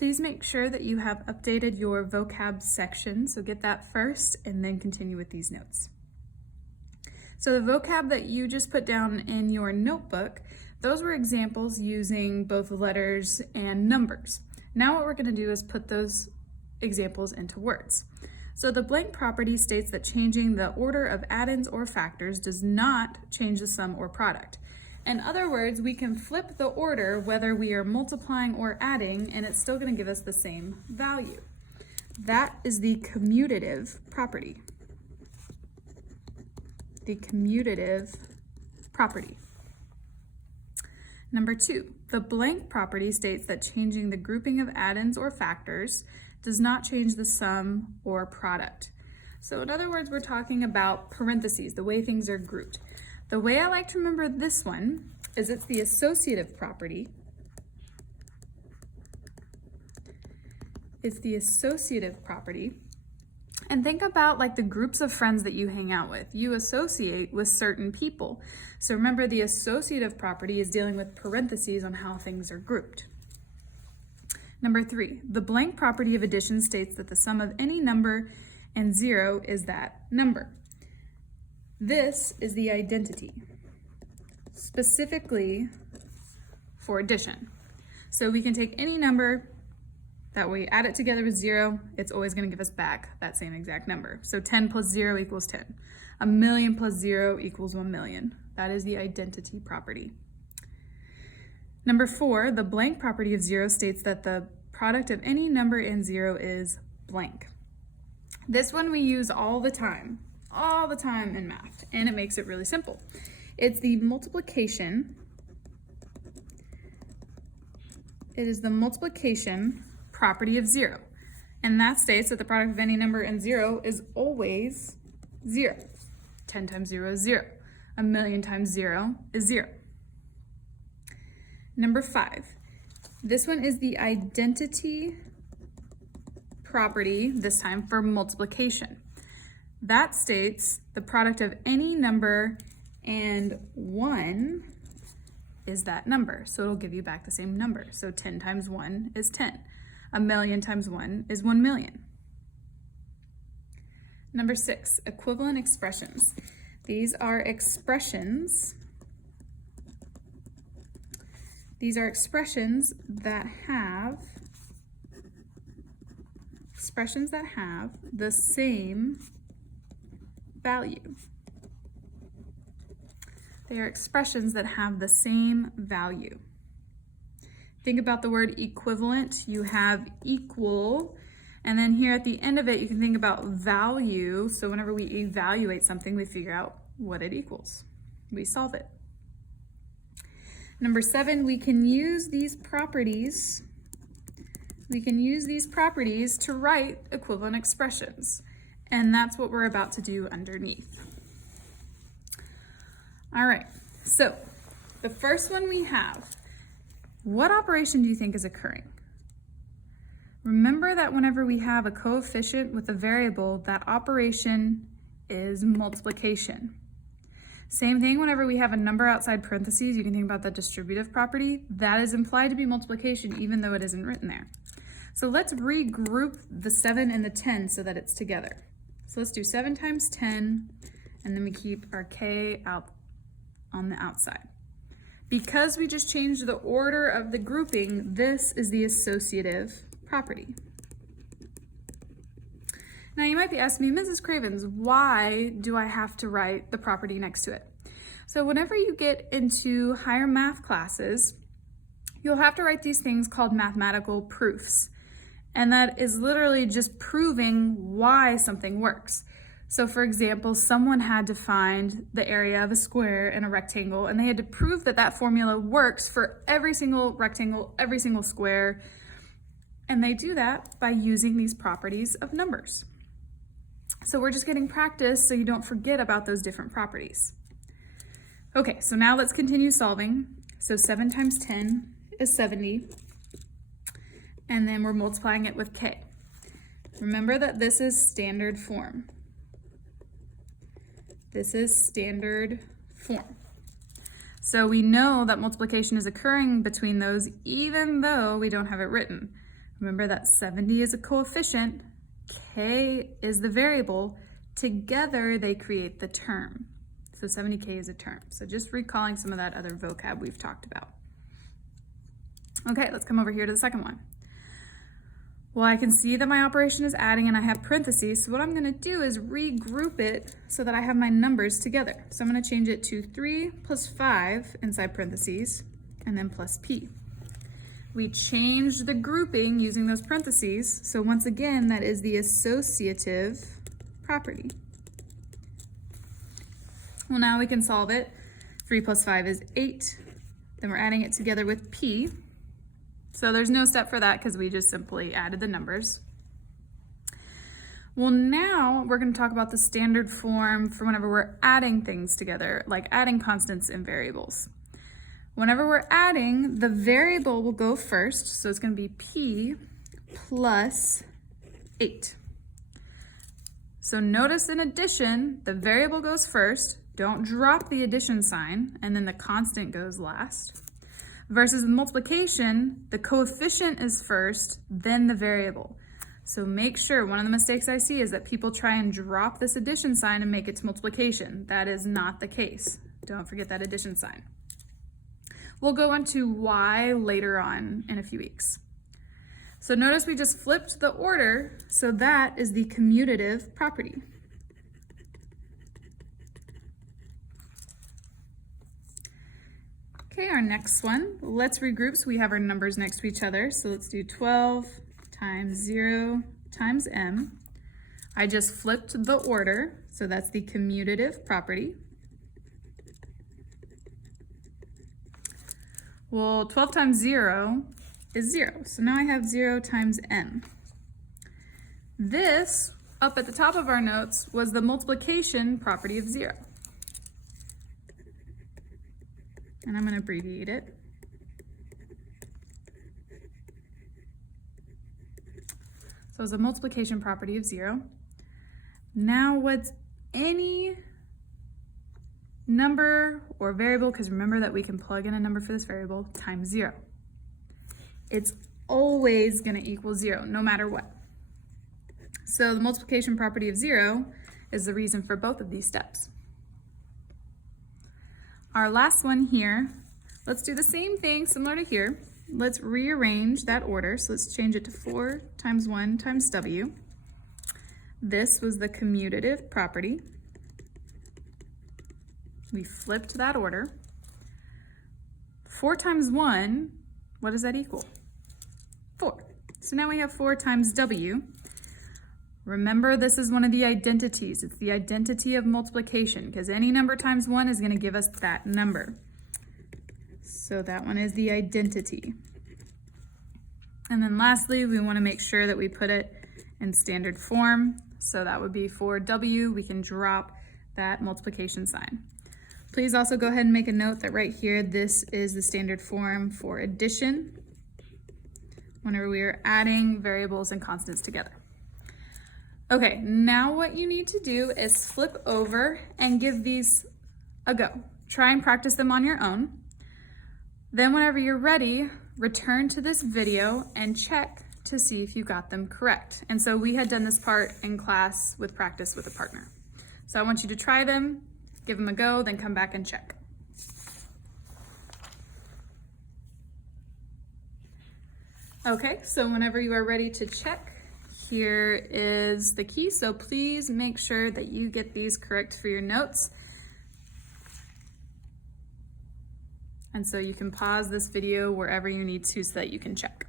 Please make sure that you have updated your vocab section, so get that first and then continue with these notes. So the vocab that you just put down in your notebook, those were examples using both letters and numbers. Now what we're going to do is put those examples into words. So the blank property states that changing the order of addends or factors does not change the sum or product. In other words, we can flip the order whether we are multiplying or adding, and it's still going to give us the same value. That is the commutative property. The commutative property. Number 2, the blank property states that changing the grouping of addends or factors does not change the sum or product. So in other words, we're talking about parentheses, the way things are grouped. The way I like to remember this one is it's the associative property. It's the associative property. And think about like the groups of friends that you hang out with. You associate with certain people. So remember, the associative property is dealing with parentheses on how things are grouped. Number 3, the blank property of addition states that the sum of any number and 0 is that number. This is the identity, specifically for addition. So we can take any number that we add it together with 0, it's always going to give us back that same exact number. So 10 plus 0 equals 10. A million plus 0 equals 1 million. That is the identity property. Number 4, the blank property of 0 states that the product of any number and 0 is blank. This one we use all the time in math, and it makes it really simple. It's the multiplication. It is the multiplication property of 0, and that states that the product of any number and 0 is always 0. 10 times 0 is 0. A million times 0 is 0. Number 5, this one is the identity property, this time for multiplication. That states the product of any number and 1 is that number, so it'll give you back the same number. So 10 times 1 is 10. A million times 1 is 1 million. Number 6, equivalent expressions. These are expressions. These are expressions that have the same value. They are expressions that have the same value. Think about the word equivalent. You have equal, and then here at the end of it, you can think about value. So whenever we evaluate something, we figure out what it equals. We solve it. Number 7, we can use these properties. We can use these properties to write equivalent expressions, and that's what we're about to do underneath. All right, so the first one we have, what operation do you think is occurring? Remember that whenever we have a coefficient with a variable, that operation is multiplication. Same thing whenever we have a number outside parentheses, you can think about the distributive property. That is implied to be multiplication even though it isn't written there. So let's regroup the 7 and the 10 so that it's together. So let's do 7 times 10, and then we keep our k out on the outside. Because we just changed the order of the grouping, this is the associative property. Now you might be asking me, Mrs. Cravens, why do I have to write the property next to it? So whenever you get into higher math classes, you'll have to write these things called mathematical proofs. And that is literally just proving why something works. So for example, someone had to find the area of a square and a rectangle, and they had to prove that that formula works for every single rectangle, every single square. And they do that by using these properties of numbers. So we're just getting practice so you don't forget about those different properties. Okay, so now let's continue solving. So 7 times 10 is 70, and then we're multiplying it with k. Remember that this is standard form. This is standard form. So we know that multiplication is occurring between those even though we don't have it written. Remember that 70 is a coefficient, k is the variable. Together they create the term. So 70k is a term. So just recalling some of that other vocab we've talked about. Okay, let's come over here to the second one. Well, I can see that my operation is adding and I have parentheses. So what I'm gonna do is regroup it so that I have my numbers together. So I'm gonna change it to 3 plus 5 inside parentheses and then plus p. We changed the grouping using those parentheses. So once again, that is the associative property. Well, now we can solve it. 3 plus 5 is 8. Then we're adding it together with p. So there's no step for that because we just simply added the numbers. Well, now we're going to talk about the standard form for whenever we're adding things together, like adding constants and variables. Whenever we're adding, the variable will go first, so it's going to be p plus 8. So notice in addition, the variable goes first. Don't drop the addition sign, and then the constant goes last. Versus the multiplication, the coefficient is first, then the variable. So make sure, one of the mistakes I see is that people try and drop this addition sign and make it to multiplication. That is not the case. Don't forget that addition sign. We'll go into why later on in a few weeks. So notice we just flipped the order, so that is the commutative property. Okay, our next one, let's regroup so we have our numbers next to each other. So let's do 12 times 0 times m. I just flipped the order, so that's the commutative property. Well, 12 times 0 is 0, so now I have 0 times m. This, up at the top of our notes, was the multiplication property of 0. And I'm going to abbreviate it. So it's a multiplication property of 0. Now what's any number or variable, because remember that we can plug in a number for this variable, times 0. It's always going to equal 0, no matter what. So the multiplication property of 0 is the reason for both of these steps. Our last one here, let's do the same thing similar to here. Let's rearrange that order. So let's change it to 4 times 1 times w. This was the commutative property. We flipped that order. 4 times 1, what does that equal? 4. So now we have 4 times w. Remember, this is one of the identities. It's the identity of multiplication, because any number times 1 is going to give us that number. So that one is the identity. And then lastly, we want to make sure that we put it in standard form. So that would be for w, we can drop that multiplication sign. Please also go ahead and make a note that right here, this is the standard form for addition, whenever we are adding variables and constants together. Okay, now what you need to do is flip over and give these a go. Try and practice them on your own. Then whenever you're ready, return to this video and check to see if you got them correct. And so we had done this part in class with practice with a partner. So I want you to try them, give them a go, then come back and check. Okay, so whenever you are ready to check, here is the key. So please make sure that you get these correct for your notes. And so you can pause this video wherever you need to so that you can check.